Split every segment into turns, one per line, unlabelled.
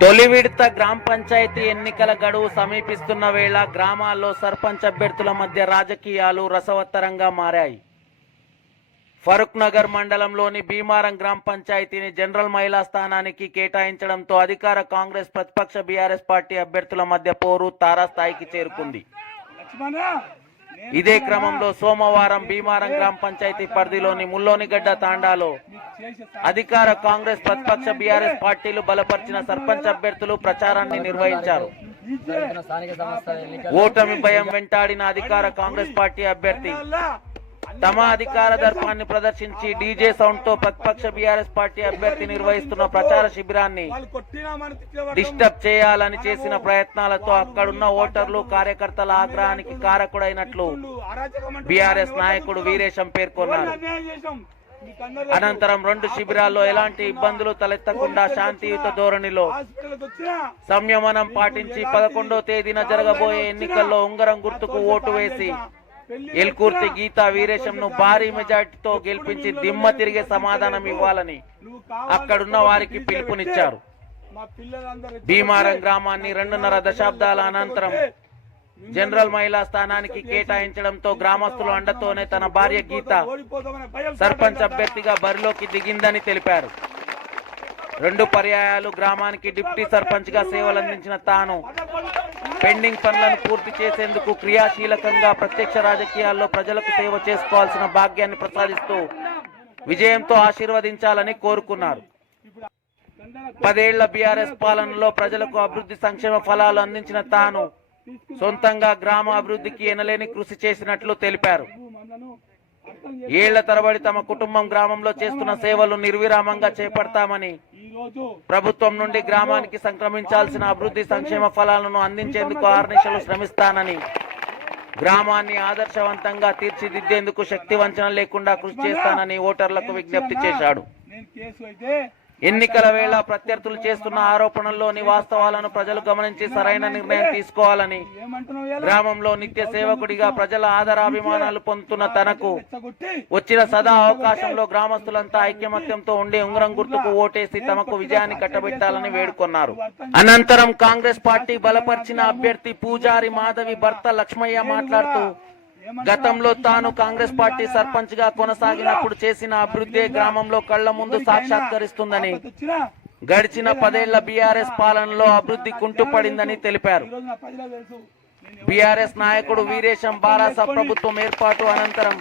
తొలి విడత గ్రామ పంచాయతీ ఎన్నికల గడువు సమీపిస్తున్న వేళ గ్రామాల్లో సర్పంచ్ అభ్యర్థుల మధ్య రాజకీయాలు రసవత్తరంగా మారాయి. ఫరూక్ నగర్ మండలంలోని భీమారం గ్రామ పంచాయతీని జనరల్ మహిళా స్థానానికి కేటాయించడంతో అధికార కాంగ్రెస్ ప్రతిపక్ష బీఆర్ఎస్ పార్టీ అభ్యర్థుల మధ్య పోరు తారాస్థాయికి చేరుకుంది. ఇదే క్రమంలో సోమవారం భీమారం గ్రామ పంచాయతీ పరిధిలోని ముల్లోనిగడ్డ తాండాలో అధికార కాంగ్రెస్ ప్రతిపక్ష బీఆర్ఎస్ పార్టీలు బలపరిచిన సర్పంచ్ అభ్యర్థులు ప్రచారాన్ని నిర్వహించారు. ఓటమి భయం వెంటాడిన అధికార కాంగ్రెస్ పార్టీ అభ్యర్థి తమ అధికార దర్పాన్ని ప్రదర్శించి డీజే సౌండ్తో ప్రతిపక్ష బీఆర్ఎస్ పార్టీ అభ్యర్థి నిర్వహిస్తున్న ప్రచార శిబిరాన్ని డిస్టర్బ్ చేయాలని చేసిన ప్రయత్నాలతో అక్కడున్న ఓటర్లు కార్యకర్తల ఆగ్రహానికి కారకుడైనట్లు బీఆర్ఎస్ నాయకుడు వీరేశం పేర్కొన్నారు. అనంతరం రెండు శిబిరాల్లో ఎలాంటి ఇబ్బందులు తలెత్తకుండా శాంతియుత ధోరణిలో సంయమనం పాటించి పదకొండో తేదీన జరగబోయే ఎన్నికల్లో ఉంగరం గుర్తుకు ఓటు వేసి ఎల్కూర్తి గీతా వీరేశంను భారీ మెజార్టీతో గెలిపించి దిమ్మ తిరిగే సమాధానం ఇవ్వాలని అక్కడున్న వారికి పిలుపునిచ్చారు. భీమారం గ్రామాన్ని రెండున్నర దశాబ్దాల అనంతరం జనరల్ మహిళా స్థానానికి కేటాయించడంతో గ్రామస్తుల అండతోనే తన భార్య గీత సర్పంచ్ అభ్యర్థిగా బరిలోకి దిగిందని తెలిపారు. రెండు పర్యాయాలు గ్రామానికి డిప్టీ సర్పంచ్గా సేవలందించిన తాను పెండింగ్ పనులను పూర్తి చేసేందుకు క్రియాశీలకంగా ప్రత్యక్ష రాజకీయాల్లో ప్రజలకు సేవ చేసుకోవాల్సిన భాగ్యాన్ని ప్రసాదిస్తూ విజయంతో ఆశీర్వదించాలని కోరుకున్నారు. పదేళ్ళ బీఆర్ఎస్ పాలనలో ప్రజలకు అభివృద్ధి సంక్షేమ ఫలాలు అందించిన తాను సొంతంగా గ్రామ అభివృద్ధికి ఎనలేని కృషి చేసినట్లు తెలిపారు. ఏళ్ళ తరబడి తమ కుటుంబం గ్రామంలో చేస్తున్న సేవలు నిర్విరామంగా చేపడతామని ప్రభుత్వం నుండి గ్రామానికి సంక్రమించాల్సిన అభివృద్ధి సంక్షేమ ఫలాలను అందించేందుకు ఆర్నిశలు శ్రమిస్తానని గ్రామాన్ని ఆదర్శవంతంగా తీర్చిదిద్దేందుకు శక్తి వంచన లేకుండా కృషి చేస్తానని ఓటర్లకు విజ్ఞప్తి చేశాడు.
నేను కేసు అయితే
ఎన్నికల వేళ ప్రత్యర్థులు చేస్తున్న ఆరోపణల్లోని వాస్తవాలను ప్రజలు గమనించి సరైన నిర్ణయం తీసుకోవాలని గ్రామంలో నిత్య సేవకుడిగా ప్రజల ఆదరాభిమానాలు పొందుతున్న తనకు వచ్చిన సదా అవకాశంలో గ్రామస్తులంతా ఐక్యమత్యంతో ఉండే ఉంగరం గుర్తుకు ఓటేసి తమకు విజయాన్ని కట్టబెట్టాలని వేడుకొన్నారు. అనంతరం కాంగ్రెస్ పార్టీ బలపరిచిన అభ్యర్థి పూజారి మాధవి భర్త లక్ష్మయ్య మాట్లాడుతూ గతంలో తాను కాంగ్రెస్ పార్టీ సర్పంచ్గా కొనసాగినప్పుడు చేసిన అభివృద్ధి గ్రామంలో కళ్ళ ముందు సాక్షాత్కరిస్తుందని గడిచిన పదేళ్ళ బీఆర్ఎస్ పాలనలో అభివృద్ధి కుంటుపడిందని తెలిపారు. బీఆర్ఎస్ నాయకుడు వీరేశం బారాస ప్రభుత్వం ఏర్పాటు అనంతరం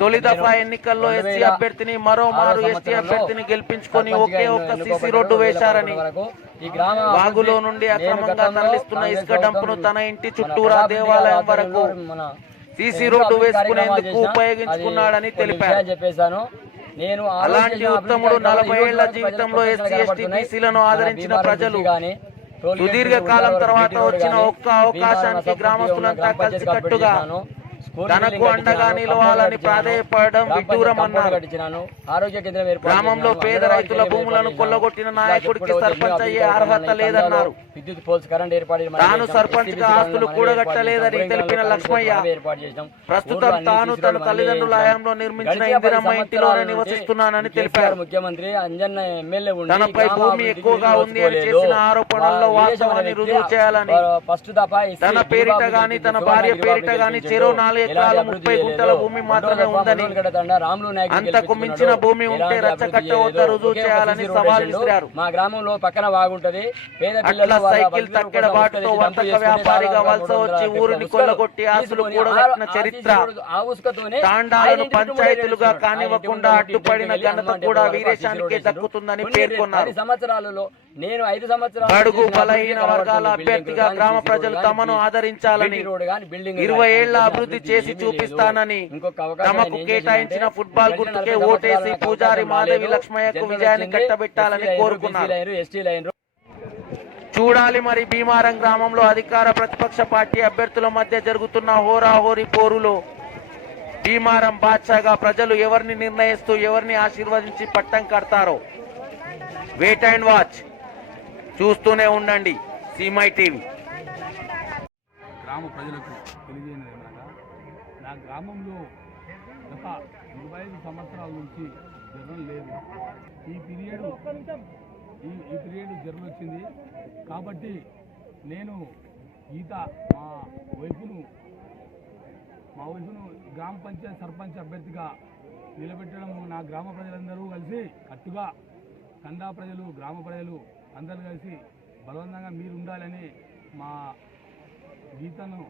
తొలి దఫా ఎన్నికల్లో ఎస్సీ అభ్యర్థిని మరో మారు ఎస్టీ అభ్యర్థిని గెలిపించుకొని ఒకే ఒక్క సీసీ రోడ్డు వేశారని వాగులో నుండి అక్రమంగా తరలిస్తున్న ఇసుక డంపును తన ఇంటి చుట్టూరా దేవాలయం వరకు సీసీ రోడ్డు వేసుకునేందుకు ఉపయోగించుకున్నాడని తెలిపారు. అలాంటి ఉత్తముడు నలభై
ఏళ్ళ
జీవితంలో ఎస్సీ ఎస్టీ. బీసీలను ఆదరించిన ప్రజలు
భీమవరం గాని, టోల్ గేట్
సుదీర్ఘ కాలం
రోడ్డు
తర్వాత వచ్చిన ఒక్క అవకాశానికి గ్రామస్తులంతా కలిసికట్టుగా
కట్టించాను. స్కూల్
తనకు అండగా నిలవాలని ప్రాధేయపడడం విడ్డూరం అన్నారు
ఆరోగ్య కేంద్రం
గ్రామంలో పేద రైతుల భూములను కొల్లగొట్టిన. నాయకుడికి సర్పంచ్ అయ్యే అర్హత లేదన్నారు
విద్యుత్ పోల్స్ కరెంట్ ఏర్పాటు
తాను. సర్పంచ్ ఆస్తులు కూడగట్టలేదని. తెలిపిన లక్ష్మయ్య. ప్రస్తుతం తాను తన తల్లిదండ్రుల హయాంలో నిర్మించిన ఇందిరమ్మ ఇంటిలోనే నివసిస్తున్నానని తెలిపారు
ముఖ్యమంత్రి అంజన్న ఎమ్మెల్యే
తనపై భూమి ఎక్కువగా ఉంది అని. చేసిన ఆరోపణల్లో వాస్తవాన్ని రుజువు చేయాలని తన పేరిట గాని తన. భార్య పేరిట గాని. చెరో నాలుగు ఎకరాలు ముప్పై గుంటల. భూమి మాత్రమే ఉందని అంతకు. మించిన భూమి ఉంటే
చేయలేదు.
రుజువు చేయాలని సవాల్. విసిరారు.
మా గ్రామంలో పక్కన వాగుంటది పేద
అట్లా సైకిల్ తక్కెడ బాటుతో వర్తక వ్యాపారిగా వలస వచ్చి ఊరిని కొల్లగొట్టి
తీసుకొని
కూడగట్టిన చరిత్ర తాండాలను పంచాయతీలుగా కానివ్వకుండా అడ్డుపడిన ఘనత కూడా వీరేశానికే దక్కుతుందని
కొన్ని
పేర్కొన్నారు
సంవత్సరాలలో నేను ఐదు సంవత్సరాలు
బడుగు బలహీన వర్గాల. అభ్యర్థిగా గ్రామ ప్రజలు తమను ఆదరించాలని ఇరవై
ఏళ్ళ
అభివృద్ధి చేసి చూపిస్తానని తమకు కేటాయించిన ఫుట్బాల్ గుర్తుకే ఓటేసి పూజారి మాధవి. లక్ష్మయ్యకు విజయాన్ని కట్టబెట్టాలని కోరుకున్నారు చూడాలి మరి భీమారం గ్రామంలో అధికార ప్రతిపక్ష పార్టీ అభ్యర్థుల మధ్య జరుగుతున్న హోరాహోరీ పోరులో భీమారం బాద్షాగా ప్రజలు ఎవరిని నిర్ణయిస్తూ ఎవరిని ఆశీర్వదించి పట్టం కడతారో వెయిట్ అండ్ వాచ్ చూస్తూనే ఉండండి సీమై టీవీ.
గ్రామ ప్రజలకు తెలియజేయనది ఏమనగా నా గ్రామంలో గత ఇరవై ఐదు సంవత్సరాల నుంచి జ్వరం లేదు. ఈ పీరియడ్ ఈ ఈ పీరియడ్ జ్వరం వచ్చింది. కాబట్టి నేను ఈత మా వైపును మా వైపును గ్రామ పంచాయత్ సర్పంచ్ అభ్యర్థిగా నిలబెట్టడం నా గ్రామ ప్రజలందరూ కలిసి కట్టుగా కందా ప్రజలు గ్రామ ప్రజలు అందరూ కలిసి బలవంతంగా మీరు ఉండాలని మా గీతను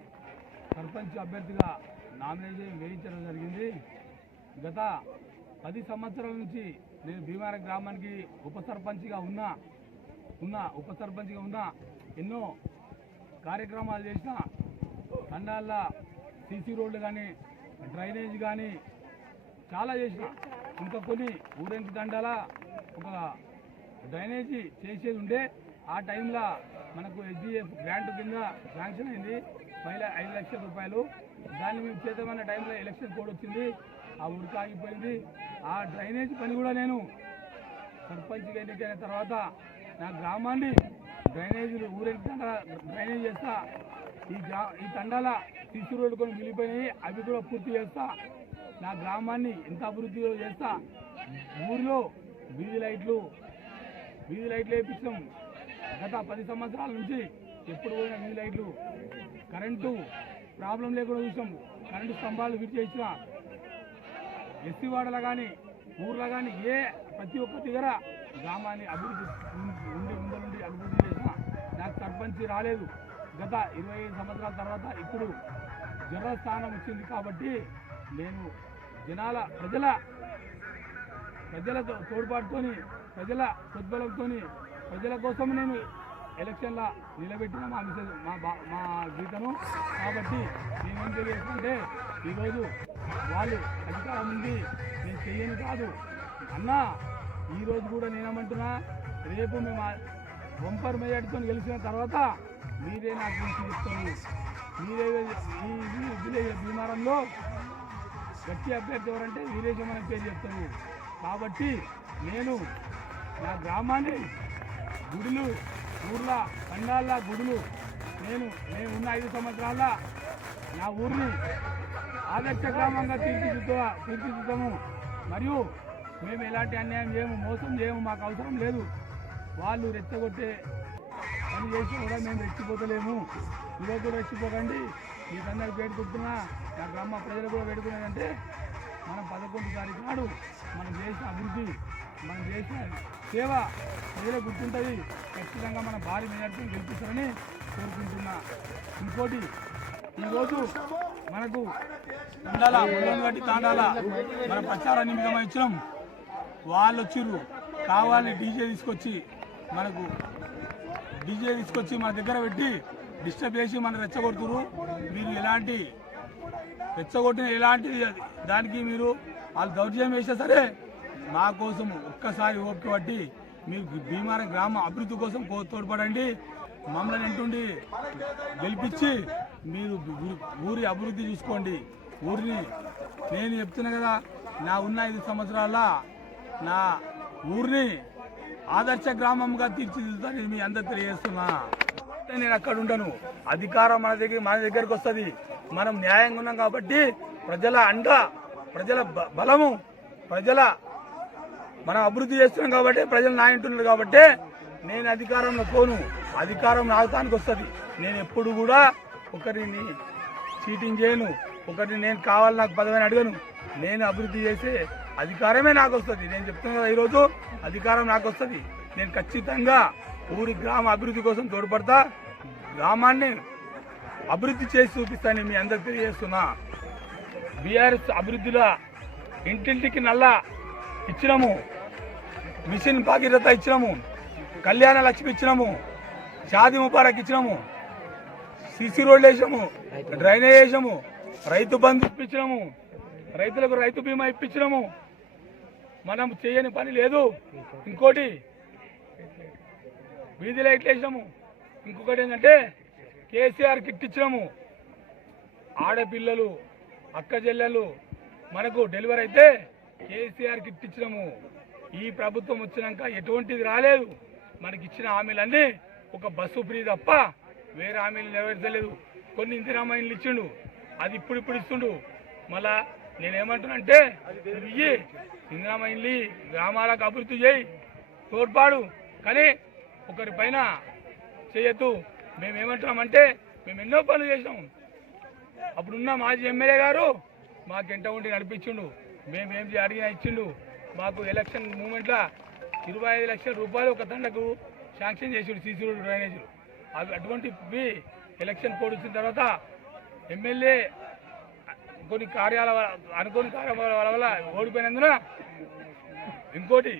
సర్పంచ్ అభ్యర్థిగా నామినేషన్ వేయించడం జరిగింది. గత పది సంవత్సరాల నుంచి నేను భీమార గ్రామానికి ఉప సర్పంచ్గా ఉన్నా ఉన్నా ఉప సర్పంచ్గా ఉన్నా ఎన్నో కార్యక్రమాలు చేసిన తండాల సీసీ రోడ్లు కానీ డ్రైనేజ్ కానీ చాలా చేసిన. ఇంకా కొన్ని ఊరేంటి తండాల ఒక డ్రైనేజీ చేసేది ఉండే ఆ టైంలో మనకు ఎస్డిఎఫ్ గ్రాంట్ కింద శాంక్షన్ అయింది. పైన ఐదు లక్షల రూపాయలు. దాన్ని మేము చేద్దామన్న టైంలో ఎలక్షన్ కోడ్ వచ్చింది. ఆ ఉడక ఆగిపోయింది. ఆ డ్రైనేజ్ పని కూడా నేను సర్పంచ్గా ఎన్నికైన తర్వాత నా గ్రామాన్ని డ్రైనేజీలు ఊరేగి తండ డ్రైనేజ్ చేస్తా. ఈ గ్రా ఈ తండాల సీసీ రోడ్డు కొన్ని మిగిలిపోయినాయి అవి కూడా పూర్తి చేస్తా. నా గ్రామాన్ని ఎంత అభివృద్ధిలో చేస్తా. ఊరిలో వీధి లైట్లు వీధి లైట్లు వేయించాం గత పది సంవత్సరాల నుంచి ఎప్పుడు పోయిన వీధి లైట్లు. కరెంటు ప్రాబ్లం లేకుండా చూసాం. కరెంటు స్తంభాలు ఫిట్ చేసిన ఎస్సీ వాడలో కానీ ఊర్లో కానీ ఏ ప్రతి ఒక్క దగ్గర గ్రామాన్ని అభివృద్ధి ఉం- ఉండి ముందరుండి అభివృద్ధి చేసిన నాకు సర్పంచ్ రాలేదు. గత ఇరవై ఐదు సంవత్సరాల తర్వాత ఇప్పుడు జన స్థానం వచ్చింది కాబట్టి నేను జనాల ప్రజల ప్రజల తోడ్పాటుతోని ప్రజల సద్బలంతో ప్రజల కోసం నేను ఎలక్షన్ల నిలబెట్టిన మా మిసెస్ మా బా- మా గీతను. కాబట్టి నేనేం తెలియజేస్తుంటే ఈరోజు వాళ్ళు అధికారం ఉంది నేను చెయ్యను కాదు. అన్నా ఈరోజు కూడా నేనేమంటున్నా రేపు మేము వంపర్ మెజార్టీతో గెలిచిన తర్వాత మీరే నాకు గురించి మీరే ఈ ఈ విలేజ్ భీమారంలో గట్టి అభ్యర్థి ఎవరంటే వీరేశం అనే పేరు చెప్తాను కాబట్టి నేను నా గ్రామాన్ని గుడులు ఊర్ల పండాల గుడులు. నేను నేను ఉన్న ఐదు సంవత్సరాల నా ఊరిని ఆదర్శ గ్రామంగా తీర్చిదిద్దా తీర్చిదిద్దాము. మరియు మేము ఎలాంటి అన్యాయం చేయము మోసం చేయము మాకు అవసరం లేదు. వాళ్ళు రెచ్చగొట్టే పని చేసి కూడా మేము రెచ్చిపోతలేము. ఈరోజు రెచ్చిపోకండి. మీకందరూ వేడుకుంటున్నా నా గ్రామ ప్రజలు కూడా వేడుకునేదంటే మనం పదకొండు తారీఖు నాడు మనం చేసిన అభివృద్ధి మనం చేసిన సేవ ప్రజలకు గుర్తుంటుంది. ఖచ్చితంగా మన భారీ మెజార్టీని గెలిపిస్తారని కోరుకుంటున్నా. ఇంకోటి ఈరోజు మనకు ఉండాల ముళ్ళను బట్టి తాండాల మన ప్రచార నిమిత్తమై ఇచ్చినాం. వాళ్ళు వచ్చిర్రు. కావాలని డీజే తీసుకొచ్చి మనకు డీజే తీసుకొచ్చి మన దగ్గర పెట్టి డిస్టర్బ్ చేసి మన రెచ్చగొడుతురు మీరు ఎలాంటి రెచ్చగొట్టిన ఎలాంటి దానికి మీరు వాళ్ళు దౌర్జన్యం వేసినా సరే మా కోసం ఒక్కసారి ఓపిక పట్టి మీరు భీమార గ్రామ అభివృద్ధి కోసం తోడ్పడండి. మమ్మల్ని ఎంటుండి గెలిపించి మీరు ఊరి అభివృద్ధి చూసుకోండి. ఊరిని నేను చెప్తున్నా కదా నా ఉన్న ఐదు సంవత్సరాల నా ఊరిని ఆదర్శ గ్రామంగా తీర్చిదిద్దుతానని మీ అందరు తెలియజేస్తున్నా. నేను అక్కడ ఉండను. అధికారం మన దగ్గర మన దగ్గరకు వస్తుంది. మనం న్యాయంగా ఉన్నాం కాబట్టి ప్రజల అండ ప్రజల బ- బలము ప్రజల మనం అభివృద్ధి చేస్తున్నాం కాబట్టి ప్రజలు నా ఇంటున్నారు కాబట్టి నేను అధికారంలో పోను. అధికారం నాగతానికి వస్తుంది. నేను ఎప్పుడు కూడా ఒకరిని చీటింగ్ చేయను. ఒకరిని నేను కావాలి నాకు పదవిని అడగను. నేను అభివృద్ధి చేసే అధికారమే నాకు వస్తుంది. నేను చెప్తున్నా ఈరోజు అధికారం నాకు వస్తుంది. నేను ఖచ్చితంగా ఊరి గ్రామ అభివృద్ధి కోసం తోడ్పడతా గ్రామాన్ని అభివృద్ధి చేసి చూపిస్తానని మీ అందరికి తెలియజేస్తున్నా. బీఆర్ఎస్ అభివృద్ధిలో ఇంటింటికి నల్లా ఇచ్చినాము మిషన్ భాగీరథ ఇచ్చినాము కళ్యాణ లక్ష్మి ఇచ్చినాము షాది ముబారక్ ఇచ్చినాము సిసి రోడ్లు వేసాము డ్రైనేజ్ వేసాము రైతు బంధు ఇప్పించినాము రైతులకు రైతు బీమా ఇప్పించినాము. మనం చేయని పని లేదు. ఇంకోటి వీధి లైట్లు వేసినాము. ఇంకొకటి ఏంటంటే కేసీఆర్ కిట్ ఇచ్చినాము. ఆడపిల్లలు అక్క చెల్లెలు మనకు డెలివరీ అయితే కేసీఆర్ కిట్ ఇచ్చినాము. ఈ ప్రభుత్వం వచ్చినాక ఎటువంటిది రాలేదు. మనకి ఇచ్చిన హామీలన్నీ ఒక బస్సు ఫ్రీ తప్ప వేరే హామీలు నెరవేర్చలేదు. కొన్ని ఇందిరామ ఇల్లు ఇచ్చిండు. అది ఇప్పుడు ఇప్పుడు ఇస్తుండు. మళ్ళా నేనేమంటున్నంటే నువ్వు ఇయ్యి. ఇందిరామ ఇల్లు గ్రామాలకు అభివృద్ధి చేయి. తోడ్పాడు. కానీ ఒకరి పైన చేయొద్దు. మేము ఏమంటున్నామంటే మేము ఎన్నో పనులు చేసాం అప్పుడున్న మాజీ ఎమ్మెల్యే గారు మాకు ఎంట ఉండి నడిపించిండు. మేము ఏం అడిగినా ఇచ్చిండు. మాకు ఎలక్షన్ మూమెంట్లో ఇరవై ఐదు లక్షల రూపాయలు ఒక దండకు శాంక్షన్ చేసిండు సీసీ రోడ్డు డ్రైనేజీలు. అవి అటువంటివి ఎలక్షన్ కోడ్ వచ్చిన తర్వాత ఎమ్మెల్యే కొన్ని కార్యాల అనుకోని కార్యాల వల్ల ఓడిపోయినందున ఇంకోటి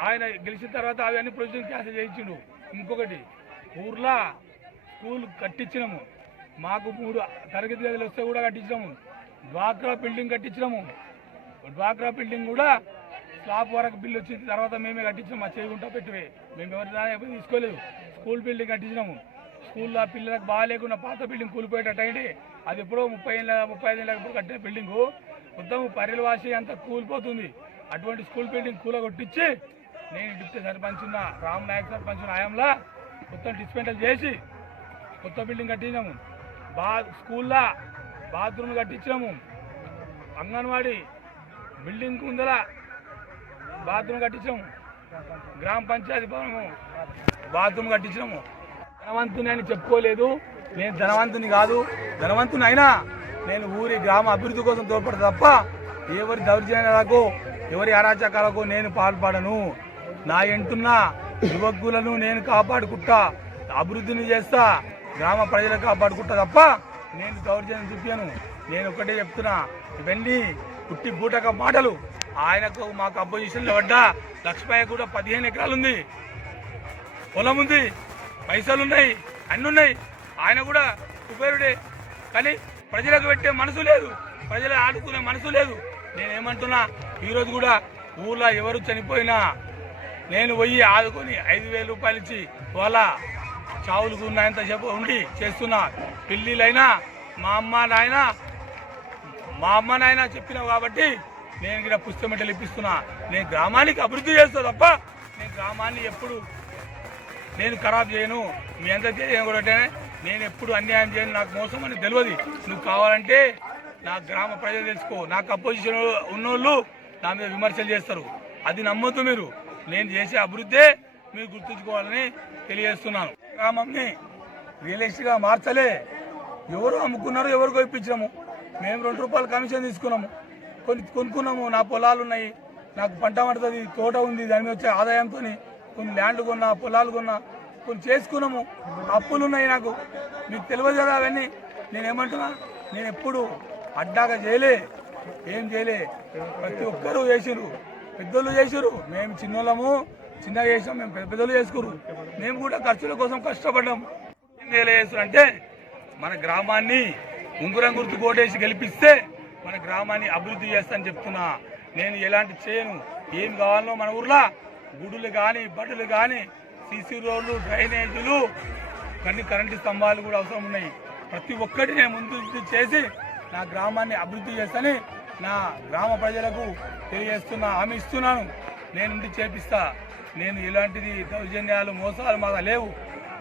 ఆయన గెలిచిన తర్వాత అవన్నీ ప్రొవిజన్ క్యాన్సిల్ చేయించిండు. ఇంకొకటి ఊర్లో స్కూల్ కట్టించినాము. మాకు మూడు తరగతి గదులు వస్తే కూడా కట్టించినాము. డ్వాక్రా బిల్డింగ్ కట్టించినాము. డ్వాక్రా బిల్డింగ్ కూడా స్లాబ్ వరకు బిల్లు వచ్చిన తర్వాత మేమే కట్టించినాం. మా చేయకుండా పెట్టివే. మేము ఎవరి దాని తీసుకోలేదు. స్కూల్ బిల్డింగ్ కట్టించినాము. స్కూల్లో పిల్లలకు బాగాలేకుండా పాత బిల్డింగ్ కూలిపోయేటట్టయితే అది ఎప్పుడో ముప్పై ఏళ్ళ ముప్పై ఐదు ఏళ్ళ కట్టిన బిల్డింగు. మొత్తం పర్రెల వాసి అంతా కూలిపోతుంది. అటువంటి స్కూల్ బిల్డింగ్ కూల కొట్టించి నేను డిప్యూటీ సర్పంచ్ ఉన్న రామ్ నాయక్ సర్పంచ్ ఉన్న హయాంలో మొత్తం డిస్పెంటల్ చేసి కొత్త బిల్డింగ్ కట్టించాము బా స్కూల్లో బాత్రూమ్ కట్టించినాము. అంగన్వాడీ బిల్డింగ్ ముందర బాత్రూమ్ కట్టించాము గ్రామ పంచాయతీ భవనము బాత్రూమ్ కట్టించినాము. ధనవంతుని అని చెప్పుకోలేదు. నేను ధనవంతుని కాదు. ధనవంతుని అయినా నేను ఊరి గ్రామ అభివృద్ధి కోసం తోడ్పడతా తప్ప ఎవరి దౌర్జన్యాలకు ఎవరి అరాచకాలకు నేను పాల్పడను. నా ఎంటున్న యువకులను నేను కాపాడుకుంటా అభివృద్ధిని చేస్తా గ్రామ ప్రజలు కాపాడుకుంటా తప్ప నేను దౌర్జన్యం చూపాను నేను ఒకటే చెప్తున్నా ఇవన్నీ పుట్టి బూటక మాటలు. ఆయనకు మాకు అపోజిషన్లో పడ్డా లక్ష్మయ్య కూడా పదిహేను ఎకరాలు ఉంది. పొలం ఉంది పైసలు ఉన్నాయి అన్ని ఉన్నాయి. ఆయన కూడా కుబేరుడే కానీ ప్రజలకు పెట్టే మనసు లేదు. ప్రజలు ఆడుకునే మనసు లేదు. నేనేమంటున్నా ఈరోజు కూడా ఊళ్ళో ఎవరు చనిపోయినా నేను పోయి ఆదుకొని ఐదు వేల రూపాయలు ఇచ్చి వాళ్ళ చావులకు ఉన్నాయంత చెప్పు ఉండి చేస్తున్నా. పెళ్ళిళ్ళైనా మా అమ్మ నాయన మా అమ్మ నాయన చెప్పినావు కాబట్టి నేను ఇక్కడ పుస్తకం ఇప్పిస్తున్నా. నేను గ్రామానికి అభివృద్ధి చేస్తా తప్ప నేను గ్రామాన్ని ఎప్పుడు నేను ఖరాబ్ చేయను. మీ అంతా చేయను కూడా నేను ఎప్పుడు అన్యాయం చేయను. నాకు మోసం అని తెలియదు. నువ్వు కావాలంటే నా గ్రామ ప్రజలు తెలుసుకో. నాకు అపోజిషన్ ఉన్నోళ్ళు నా మీద విమర్శలు చేస్తారు. అది నమ్మొద్దు మీరు. నేను చేసే అభివృద్ధి మీరు గుర్తుంచుకోవాలని తెలియజేస్తున్నాను. గ్రామంని రియల్ ఎస్టేట్గా మార్చలే. ఎవరు అమ్ముకున్నారు ఎవరికో ఇప్పించాము మేము రెండు రూపాయలు కమిషన్ తీసుకున్నాము. కొన్ని కొనుక్కున్నాము. నా పొలాలు ఉన్నాయి. నాకు పంట పడుతుంది తోట ఉంది. దాని మీద వచ్చే ఆదాయంతో కొన్ని ల్యాండ్లు కొన్నా పొలాలు కొన్నా కొన్ని చేసుకున్నాము. అప్పులు ఉన్నాయి నాకు. మీకు తెలియదు కదా అవన్నీ. నేను ఏమంటున్నా నేను ఎప్పుడు అడ్డాగా చేయలే. ఏం చేయలే. ప్రతి ఒక్కరూ చేసిరు పెద్దోళ్ళు చేసారు మేము చిన్నోళ్ళము చిన్నగా చేసాం మేము పెద్ద పెద్దలు చేసుకురు మేము కూడా ఖర్చుల కోసం కష్టపడ్డాం. ఏం చేయలేదు అంటే మన గ్రామాన్ని ఉంగురం గుర్తు కోటేసి గెలిపిస్తే మన గ్రామాన్ని అభివృద్ధి చేస్తానని చెప్తున్నా. నేను ఎలాంటి చేయను. ఏం కావాలో మన ఊర్లో గుడులు కానీ బడులు కానీ సీసీ రోడ్లు డ్రైనేజీలు కొన్ని కరెంటు స్తంభాలు కూడా అవసరం ఉన్నాయి. ప్రతి ఒక్కటి నేను ముందు చేసి నా గ్రామాన్ని అభివృద్ధి చేస్తాను నా గ్రామ ప్రజలకు తెలియజేస్తున్నా హామీ ఇస్తున్నాను. నేను ఉండి చేపిస్తా. నేను ఇలాంటిది దౌర్జన్యాలు మోసాలు మాకు లేవు.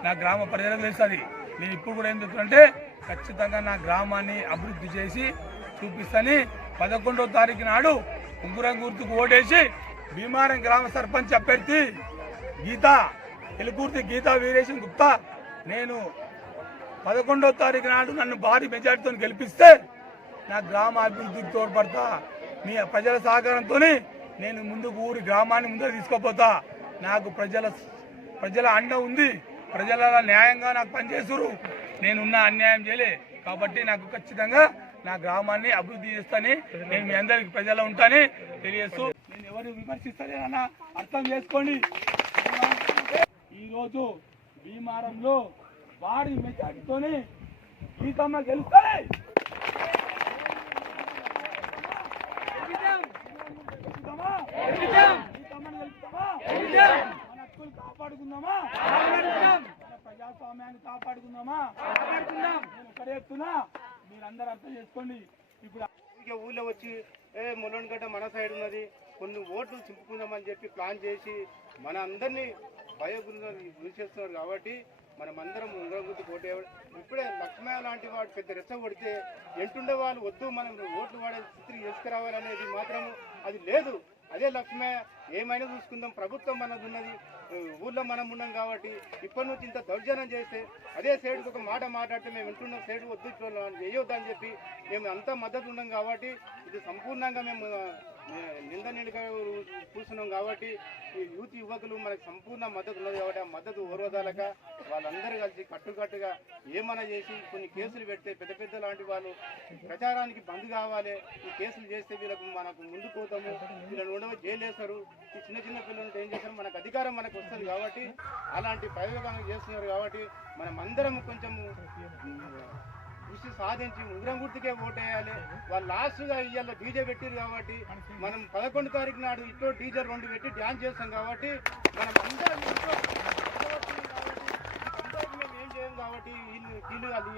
నా గ్రామ ప్రజలకు తెలుస్తుంది. నేను ఇప్పుడు కూడా ఏం చెప్తున్నంటే ఖచ్చితంగా నా గ్రామాన్ని అభివృద్ధి చేసి చూపిస్తాని పదకొండో తారీఖు నాడు ఉంగురం గుర్తుకు ఓటేసి భీమారం గ్రామ సర్పంచ్ అభ్యర్థి గీత ఎలుకూర్తి గీతా వీరేశం గుప్తా నేను పదకొండో తారీఖు నాడు నన్ను భారీ మెజార్టీతో గెలిపిస్తే నా గ్రామ అభివృద్ధికి తోడ్పడతా. మీ ప్రజల సహకారంతో నేను ముందుకు ఊరి గ్రామాన్ని ముందుకు తీసుకుపోతా. నాకు ప్రజల ప్రజల అండ ఉంది. ప్రజల న్యాయంగా నాకు పనిచేస్తురు నేనున్న అన్యాయం చేయలే. కాబట్టి నాకు ఖచ్చితంగా నా గ్రామాన్ని అభివృద్ధి చేస్తాని నేను మీ అందరికి ప్రజలు ఉంటాని తెలియస్తూ నేను ఎవరు విమర్శిస్తానన్న అర్థం చేసుకోండి. ఈరోజు భీమారంలో భారీ మెజార్టీతోని గీతమ్మ గెలుస్తాయి కాపాడుకుందామా? ప్రజాస్వామ్యాన్ని కాపాడుకుందామా? నేను ఒకటే చెప్తున్నా మీరందరూ అర్థం చేసుకోండి. ఇప్పుడు
ఊళ్ళో వచ్చి ఏ మునగడ్డ మన సైడ్ ఉన్నది కొన్ని ఓట్లు చింపుకుందామని చెప్పి ప్లాన్ చేసి మన అందరినీ భయగురి గురి చేస్తున్నారు కాబట్టి మనమందరం ఉంగరగుద్ది పోటీ ఇప్పుడే లక్ష్మయ్య లాంటి వాడు పెద్ద రెచ్చ కొడితే ఎంటుండే వాళ్ళు వద్దు మనం ఓట్లు వాడే స్థితిని తీసుకురావాలనేది మాత్రం అది లేదు. అదే లక్ష్మయ్య ఏమైనా చూసుకుందాం ప్రభుత్వం మనది ఉన్నది ఊళ్ళో మనం ఉన్నాం కాబట్టి ఇప్పటి నుంచి ఇంత దౌర్జన్యం చేస్తే అదే సైడ్కి ఒక మాట మాట్లాడితే మేము వింటున్నాం సైడ్ వద్దు ఇట్లా చేయొద్దు అని చెప్పి మేము అంతా మద్దతు ఉన్నాం కాబట్టి ఇది సంపూర్ణంగా మేము నింద నిండుగా కూర్చున్నాం కాబట్టి ఈ యూత్ యువకులు మనకు సంపూర్ణ మద్దతు ఉన్నది కాబట్టి ఆ మద్దతు ఓర్వదాలక వాళ్ళందరూ కలిసి కట్టుకట్టుగా ఏమైనా చేసి కొన్ని కేసులు పెడితే పెద్ద పెద్ద లాంటి వాళ్ళు ప్రచారానికి బంద్ కావాలి. ఈ కేసులు చేస్తే వీళ్ళకు మనకు ముందు పోతాము. వీళ్ళని ఉండవు జైలు వేస్తారు ఈ చిన్న చిన్న పిల్లలు ఏం చేస్తారు? మనకు అధికారం మనకు వస్తుంది కాబట్టి అలాంటి ప్రయోగాలు చేస్తున్నారు కాబట్టి మనం అందరం కొంచెము కృషి సాధించి ఉంగరం గుర్తుకే ఓటేయాలి. వాళ్ళు లాస్ట్గా ఇవాళ డీజే పెట్టారు కాబట్టి మనం పదకొండు తారీఖు నాడు ఇంట్లో డీజే రెండు పెట్టి డ్యాన్స్ చేస్తాం కాబట్టి మనం అందరం ఇంట్లో కాబట్టి మేము ఏం చేయం కాబట్టి వీళ్ళు వీళ్ళు అది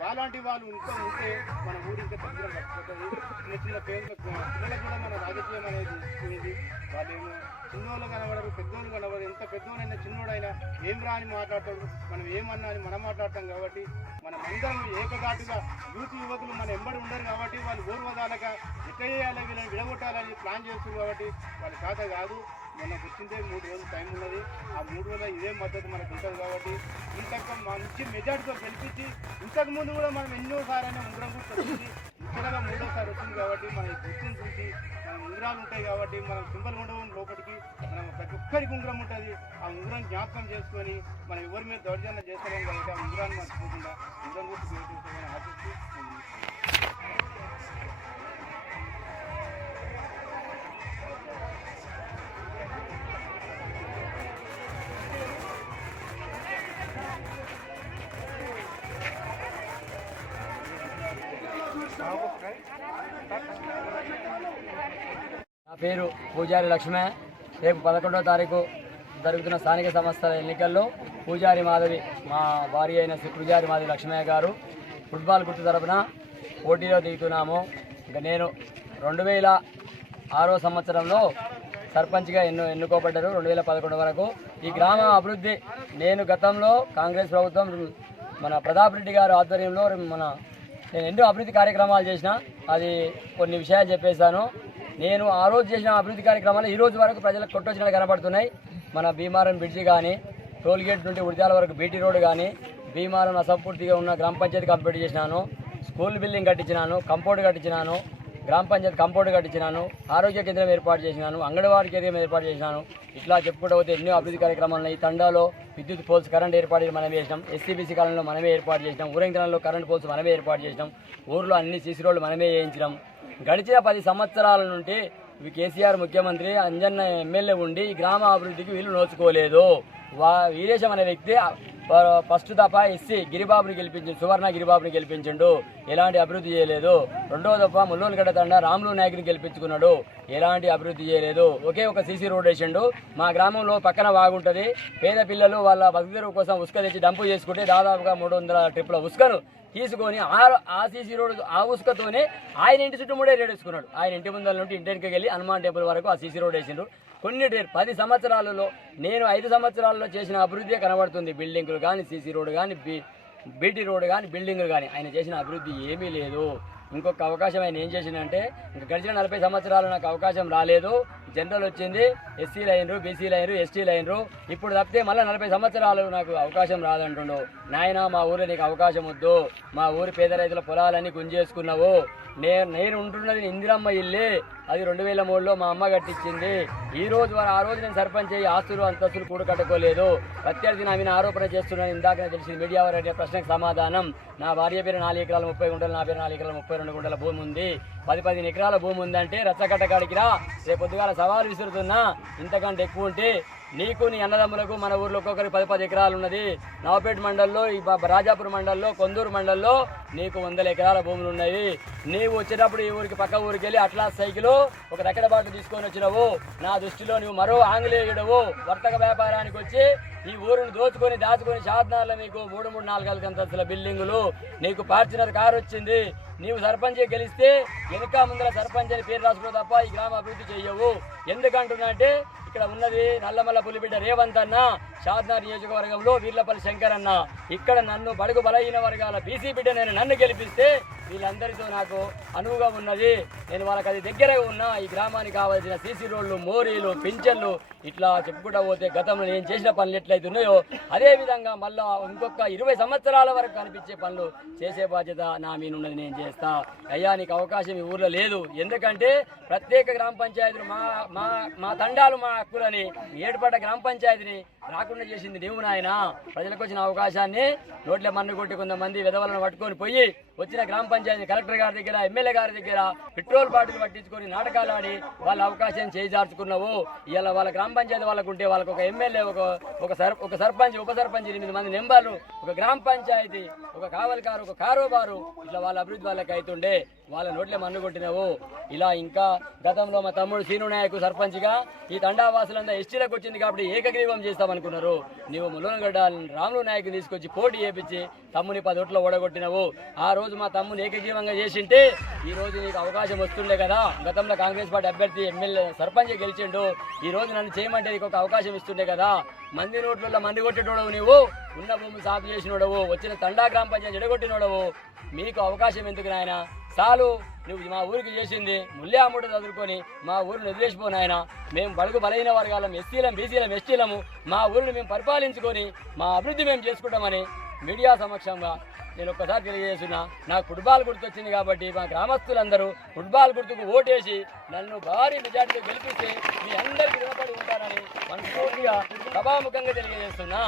వాళ్ళంటి వాళ్ళు ఇంకా ఉంటే మన ఊరు ఇంకా దగ్గర పట్టుకుంటుంది చిన్న చిన్న పేర్లు పిల్లలకు కూడా మన రాజకీయం అనేది ఉంది. వాళ్ళేమో చిన్నోళ్ళు కనబడరు పెద్దోళ్ళు కనబడరు. ఎంత పెద్దోళ్ళైనా చిన్నోడైనా ఏం రాని మాట్లాడతాడు? మనం ఏమన్నా అని మనం మాట్లాడతాం కాబట్టి మనం అందరం ఏకఘాటుగా యూత్ యువకులు మన ఎంబడి ఉండరు కాబట్టి వాళ్ళు ఓర్వదాలగా ఎట్లా చేయాలి వీళ్ళని విడగొట్టాలని ప్లాన్ చేస్తారు కాబట్టి వాళ్ళ చేత కాదు మనకు వచ్చిందే మూడు రోజులు టైం ఉన్నది. ఆ మూడు రోజుల ఇదే మద్దతు మనకు ఉంటుంది కాబట్టి ఇంతకు మంచి మెజార్టీతో గెలిపించి ఇంతకు ముందు కూడా మనం ఎన్నోసారి అయినా ఉంగరం కూడా వచ్చింది ముఖ్యంగా మూడోసారి వచ్చింది కాబట్టి మన ఈ గుర్తుని చూసి మన ఉంగరాలు ఉంటాయి కాబట్టి మనం సింబల్ ఉండడం లోపలికి. మనం ప్రతి ఒక్కరికి ఉంగరం ఉంటుంది. ఆ ఉంగరం జ్ఞాపకం చేసుకొని మనం ఎవరి మీద దౌర్జన్యం చేస్తాం కాబట్టి ఆ ఉంగరాన్ని మర్చిపోకుండా ఉంగరం గుర్తు ఆశిస్తూ
నా పేరు పూజారి లక్ష్మే. రేపు పదకొండవ తారీఖు జరుగుతున్న స్థానిక సంస్థల ఎన్నికల్లో పూజారి మాధవి మా భార్య అయిన శ్రీ పూజారి మాధవి లక్ష్మయ్య గారు ఫుట్బాల్ గుర్తు తరపున పోటీలో దిగుతున్నాము. ఇంకా నేను రెండు వేల ఆరో సంవత్సరంలో సర్పంచ్గా ఎన్ను ఎన్నుకోబడ్డారు. రెండు వేల పదకొండు వరకు ఈ గ్రామ అభివృద్ధి నేను గతంలో కాంగ్రెస్ ప్రభుత్వం మన ప్రతాప్ రెడ్డి గారు ఆధ్వర్యంలో మన నేను ఎన్నో అభివృద్ధి కార్యక్రమాలు చేసిన అది కొన్ని విషయాలు చెప్పేశాను నేను ఆ రోజు చేసిన అభివృద్ధి కార్యక్రమాలు ఈ రోజు వరకు ప్రజలకు కొట్టొచ్చినట్టు కనబడుతున్నాయి. మన భీమారం బ్రిడ్జి కానీ టోల్ గేట్ నుండి ఉడితాల వరకు బీటీ రోడ్ కానీ భీమారం అసంపూర్తిగా ఉన్న గ్రామ పంచాయతీ కంప్లీట్ చేసినాను. స్కూల్ బిల్డింగ్ కట్టించినాను కంపౌండ్ కట్టించినాను. గ్రామ పంచాయతీ కంపౌండ్ కట్టించినాను ఆరోగ్య కేంద్రం ఏర్పాటు చేసినాను అంగన్వాడీ కేంద్రం ఏర్పాటు చేసినాను. ఇట్లా చెప్పుకుంటూ పోతే ఎన్నో అభివృద్ధి కార్యక్రమాలు ఉన్నాయి తండాలో విద్యుత్ పోల్స్ కరెంట్ ఏర్పాటు మనమే చేసినాం. ఎస్సీబీసీ కాలంలో మనమే ఏర్పాటు చేసినాం. ఊరంగనంలో కరెంట్ పోల్స్ మనమే ఏర్పాటు చేసినాం. ఊర్లో అన్ని సీసీ రోడ్లు మనమే చేయించినాం. గడిచిన పది సంవత్సరాల నుండి కేసీఆర్ ముఖ్యమంత్రి అంజన్న ఎమ్మెల్యే ఉండి గ్రామ అభివృద్ధికి వీలు నోచుకోలేదు. వా వీరేశం అనే వ్యక్తి ఫస్ట్ దఫా ఎస్సీ గిరిబాబుని గెలిపించిండు సువర్ణ గిరిబాబుని గెలిపించిండు. ఎలాంటి అభివృద్ధి చేయలేదు. రెండో దఫా ముల్లోనిగడ్డ తండ రాములు నాయకుని గెలిపించుకున్నాడు. ఎలాంటి అభివృద్ధి చేయలేదు. ఒకే ఒక సీసీ రోడ్ వేసిండు. మా గ్రామంలో పక్కన బాగుంటుంది. పేద పిల్లలు వాళ్ళ బతుకుదెరువు కోసం ఉసుక తెచ్చి డంపు చేసుకుంటే దాదాపుగా మూడు వందల ట్రిప్ల ఉసుకను తీసుకొని ఆ ఆ సీసీ రోడ్ ఆ ఉసుకతోనే ఆయన ఇంటి చుట్టూ మూడే రేడు వేసుకున్నాడు ఆయన ఇంటి ముందర నుండి ఇంటికి వెళ్ళి హనుమాన్ టెంపుల్ వరకు ఆ సీసీ రోడ్ వేసిండ్రు కొన్ని పది సంవత్సరాలలో నేను ఐదు సంవత్సరాలలో చేసిన అభివృద్ధి కనబడుతుంది. బిల్డింగులు కానీ సీసీ రోడ్డు కానీ బీ బీటీ రోడ్డు కానీ బిల్డింగులు కానీ ఆయన చేసిన అభివృద్ధి ఏమీ లేదు. ఇంకొక అవకాశం ఆయన ఏం చేసిందంటే ఇంకా గడిచిన నలభై సంవత్సరాలు నాకు అవకాశం రాలేదు. జనరల్ వచ్చింది ఎస్సీ లైన్రు బీసీ లైన్రు ఎస్టీ లైన్రు ఇప్పుడు తప్పితే మళ్ళీ నలభై సంవత్సరాలు నాకు అవకాశం రాదంటుండు. నాయన మా ఊరిలో నీకు అవకాశం వద్దు. మా ఊరి పేద రైతుల పొలాలన్నీ గుంజేసుకున్నావు. నేను నేను ఉంటున్నది ఇందిరమ్మ ఇల్లే. అది రెండు వేల మూడులో మా అమ్మ కట్టించింది. ఈ రోజు వారు ఆ రోజు నేను సర్పంచ్ అయ్యి ఆస్తులు అంతస్తులు కూడా కట్టుకోలేదు. ప్రత్యర్థి నా మీద ఆరోపణ చేస్తున్నాను. ఇందాక తెలిసింది మీడియా వారు అడిగే ప్రశ్నకు సమాధానం. నా భార్య పేరు నాలుగు ఎకరాల ముప్పై గుంటలు నా పేరు నాలుగు ఎకరాల ముప్పై రెండు గుంటల భూమి ఉంది. పది పదిహేను ఎకరాల భూమి ఉందంటే రచ్చగట్ట కాడికి రా రేపు పొద్దుగాల సవాలు విసురుతున్నా. ఇంతకంటే ఎక్కువ ఉంటే నీకు నీ అన్నదమ్ములకు మన ఊర్లో ఒక్కొక్కరికి పది పది ఎకరాలు ఉన్నది. నవపేట మండల్లో ఈ రాజాపూర్ మండల్లో కొందూరు మండల్లో నీకు వందల ఎకరాల భూములు ఉన్నాయి. నీవు వచ్చేటప్పుడు ఈ ఊరికి పక్క ఊరికి వెళ్ళి అట్లా సైకిల్ ఒక రెక్కడ బాటు తీసుకొని వచ్చినవు. నా దృష్టిలో నువ్వు మరో ఆంగ్లేయుడవు. వర్తక వ్యాపారానికి వచ్చి ఈ ఊరును దోచుకొని దాచుకొని షాద్నార్లో మీకు మూడు మూడు నాలుగు అంతస్తుల బిల్డింగులు నీకు ఫార్చునర్ కారు వచ్చింది నీవు సర్పంచ్ గెలిస్తే వెనుక ముందర సర్పంచ్ అని పేరు రాసుకో తప్ప ఈ గ్రామ అభివృద్ధి చెయ్యవు. ఎందుకంటున్నంటే ఇక్కడ ఉన్నది నల్లమల్ల పులిబిడ్డ రేవంత్ అన్న షాద్నార్ నియోజకవర్గంలో వీర్లపల్లి శంకర్ అన్న. ఇక్కడ నన్ను బడుగు బలహీన వర్గాల బీసీ బిడ్డ నేను నన్ను గెలిపిస్తే వీళ్ళందరితో నాకు అనువుగా ఉన్నది. నేను వాళ్ళకి అది దగ్గరగా ఉన్న ఈ గ్రామానికి కావాల్సిన సీసీ రోడ్లు మోరీలు పింఛన్లు ఇట్లా చెప్పుకుంటా పోతే గతంలో నేను చేసిన పనులు ఎట్లయితే ఉన్నాయో. అదేవిధంగా మళ్ళా ఇంకొక ఇరవై సంవత్సరాల వరకు కనిపించే పనులు చేసే బాధ్యత నా మీద ఉన్నది నేను చేస్తా. అయ్యా నీకు అవకాశం ఈ ఊర్లో లేదు. ఎందుకంటే ప్రత్యేక గ్రామ పంచాయతీలు మా మా మా తండాలు మా హక్కులని ఏడుపడ్డ గ్రామ పంచాయతీని రాకుండా చేసింది నీవు నాయన. ప్రజలకు వచ్చిన అవకాశాన్ని నోట్ల మన్ను కొట్టి కొంతమంది విధవలను పట్టుకొని పోయి వచ్చిన గ్రామ పంచాయతీ కలెక్టర్ గారి దగ్గర ఎమ్మెల్యే గారి దగ్గర పెట్రోల్ బాటిల్ పట్టించుకొని నాటకాలు ఆడి వాళ్ళ అవకాశం చేజార్చుకున్నావు. ఇలా వాళ్ళ గ్రామ పంచాయతీ వాళ్ళకు ఉంటే వాళ్ళకు ఒక ఎమ్మెల్యే ఒక ఒక సర్ ఒక సర్పంచ్ ఉప సర్పంచ్ ఎనిమిది మంది నెంబర్లు ఒక గ్రామ పంచాయతీ ఒక కావలికారు ఒక కారోబారు ఇట్లా వాళ్ళ అభివృద్ధి వాళ్ళకి అవుతుండే వాళ్ళ నోట్లే మన్ను కొట్టినావు. ఇలా ఇంకా గతంలో మా తమ్ముడు సీను నాయకు సర్పంచ్గా ఈ తండావాసులంతా ఎస్టీలకు వచ్చింది కాబట్టి ఏకగ్రీవం చేస్తామనుకున్నారు. నీవు ములనగడ్డ రాములు నాయకు తీసుకొచ్చి పోటీ చేపించి తమ్ముని పది ఓట్లు ఓడగొట్టినావు. ఆ రోజు మా తమ్ముని ఏకగ్రీవంగా చేసింటే ఈ రోజు నీకు అవకాశం వస్తుండే కదా. గతంలో కాంగ్రెస్ పార్టీ అభ్యర్థి ఎమ్మెల్యే సర్పంచ్ గెలిచిండు. ఈ రోజు నన్ను చేయమంటే నీకు ఒక అవకాశం ఇస్తుండే కదా. మంది నోట్లలో మంది కొట్టేటోడవు నీవు. ఉన్న భూమి సాగు చేసినోడవు వచ్చిన తండా గ్రామ పంచాయతీ ఎడగొట్టినోడవు మీకు అవకాశం ఎందుకు నాయన? చాలు నువ్వు మా ఊరికి చేసింది ముల్యాముడు చదువుకొని మా ఊరిని వదిలేసిపోను ఆయన మేము బడుగు బలైన వర్గాలం ఎస్సీలం బీసీలం ఎస్టీలము. మా ఊరిని మేము పరిపాలించుకొని మా అభివృద్ధి మేము చేసుకుంటామని మీడియా సమక్షంగా నేను ఒక్కసారి తెలియజేస్తున్నా. నాకు ఫుట్బాల్ గుర్తొచ్చింది కాబట్టి మా గ్రామస్తులందరూ ఫుట్బాల్ గుర్తుకు ఓటేసి నన్ను భారీ మెజార్టీతో గెలిపిస్తే మీ అందరికీ రుణపడి ఉంటారని మనస్ఫూర్తిగా సభాముఖంగా తెలియజేస్తున్నా.